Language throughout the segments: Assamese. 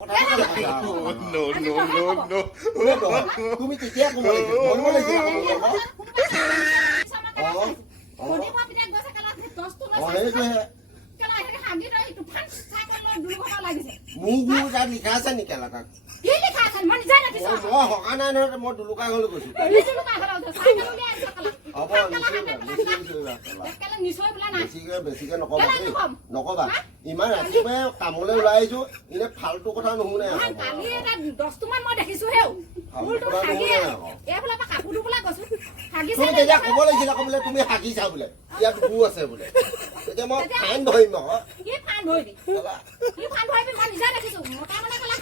No. তুমি কেতিয়া কব মোক তাত লিখা আছে নেকি এলেকাত মই হকা নাই নহয় মই দুলুকা ঘৰলৈ গৈছো হ'ব বেছিকে নকবা নকবা ইমান ৰাতিপুৱাই কামলৈ ওলাই আহিছো এনে ফাল্টু কথা নুশুনে তুমি তেতিয়া কব লাগিছিলে আকৌ বোলে তুমি হাগিছা বোলে ইয়াত গু আছে বোলে তেতিয়া মই ফাইন ধৰিম আকৌ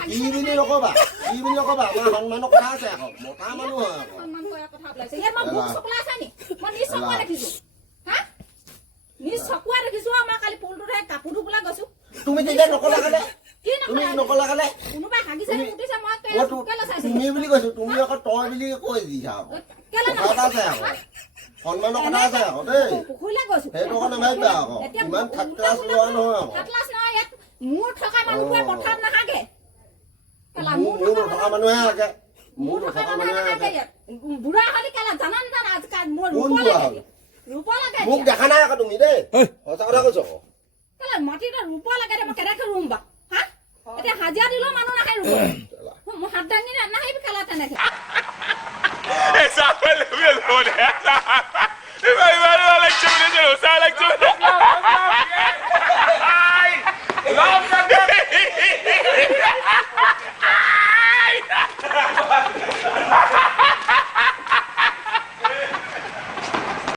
ই বুলি নকবা আমাৰ সন্মানৰ কথা আছে আকৌ মতা মানুহ হয় তুমি তেতিয়া নকলা কাৰণে তুমি নকলা কাৰণে তুমি বুলি কৈছো তুমি আকৌ তই বুলি কৈ দিছা আকৌ কথা আছে আকৌ সন্মানৰ কথা আছে আকৌ দেই সেইটো কাৰণে নাভাবিবা আকৌ ইমান থাৰ্ড ক্লাছ লোৱা নহয় আকৌ মোৰ থকা মানুহে হাগে মোৰ থকা মানুহে হাগে বুঢ়া হলি কেলা জানান জান আজকাল মোৰ ৰূপ লাগে মোক দেখা নাই আকৌ তুমি দেই সঁচা কথা কৈছো কেলা মাটিটা ৰূপ লাগে মই কেনেকে ৰুম বা হা এটা হাজিয়া দিলো মানুহ নাহে ৰূপ মই হাত দাঙি নাহে খেলা তেনেকে Esa fue el video. Esa.